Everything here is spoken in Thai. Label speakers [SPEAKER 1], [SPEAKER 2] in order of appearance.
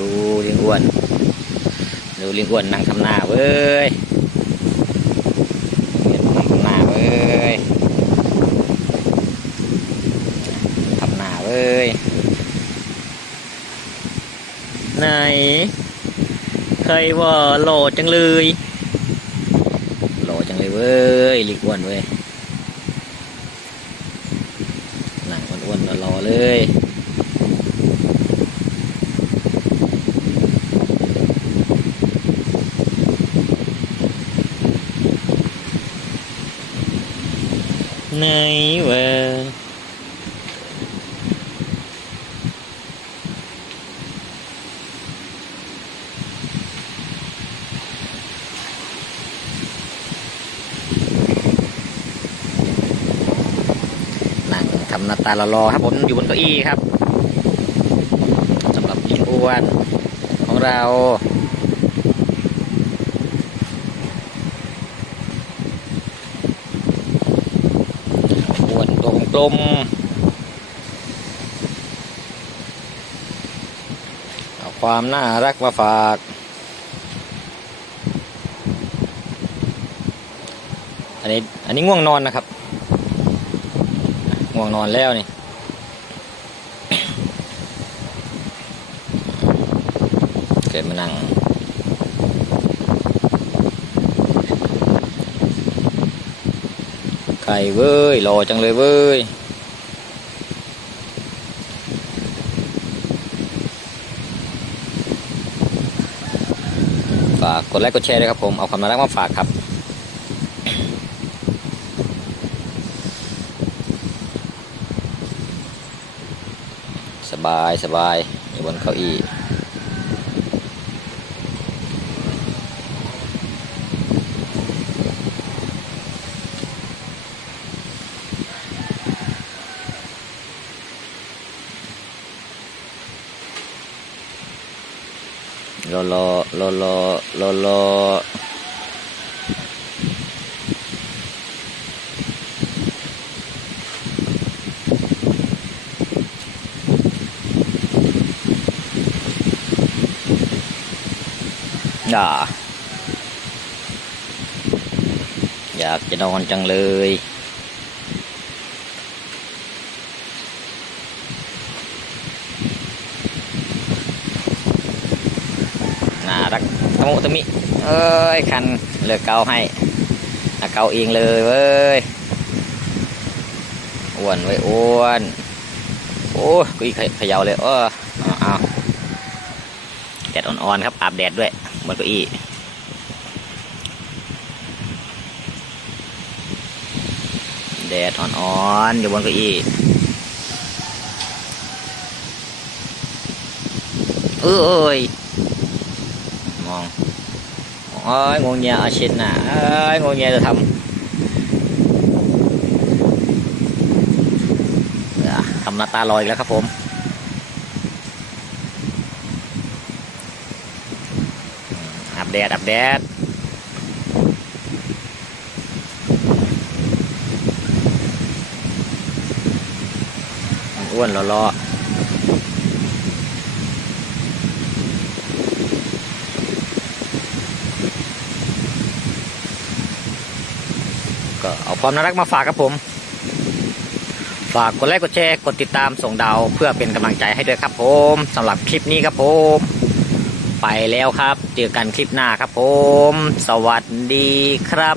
[SPEAKER 1] ดูลิงอ้วน ดูลิงอ้วนนั่งทำหน้าเว้ยเห็นนั่งทำหน้าเว้ยทำหน้าเว้ยไหนใครว่าหล่อจังเลยหล่อจังเลยเว้ยลิงอ้วนเว้ยหนังอ้วนๆหล่อเลย ไหนวะนั่งทำหน้าตาหล่อๆครับผมอยู่บนเก้าอี้ครับสำหรับลิงอ้วนของเรา อ้วนตัว กลม เอาความน่ารักมาฝาก อันนี้อันนี้ง่วงนอนนะครับ ง่วงนอนแล้วนี่เกิดมานั่ง ไก่เว้ยหล่อจังเลยเว้ยฝากกดไลค์กดแชร์ด้วยครับผมเอาความน่ารักมาฝากครับสบายสบายอยู่บนเก้าอี้ รอรอรอรอรอรอด่าอยากจะนอนจังเลย น่ารักตะมุตะมิเอ้ยคันเลือกเกาให้อะเกาเองเลยเว้ยอ้วนไว้อ้วนโอ้ยกุยเขย่าเลยเออเอาเอาแดดอ่อนๆครับอาบแดดด้วยบนเก้าอี้แดดอ่อนๆอยู่บนเก้าอี้เอ้ย มองโอ้ยงงเงียอาชินน่ะเอ้ยงงเงียจะทำทำหน้าตาลอยแล้วครับผมอับแดดอับแดดอ้วนรอๆ ก็เอาความน่ารักมาฝากครับผม ฝากกดไลค์กดแชร์กดติดตามส่งดาวเพื่อเป็นกำลังใจให้ด้วยครับผมสำหรับคลิปนี้ครับผม ไปแล้วครับ เจอกันคลิปหน้าครับผม สวัสดีครับ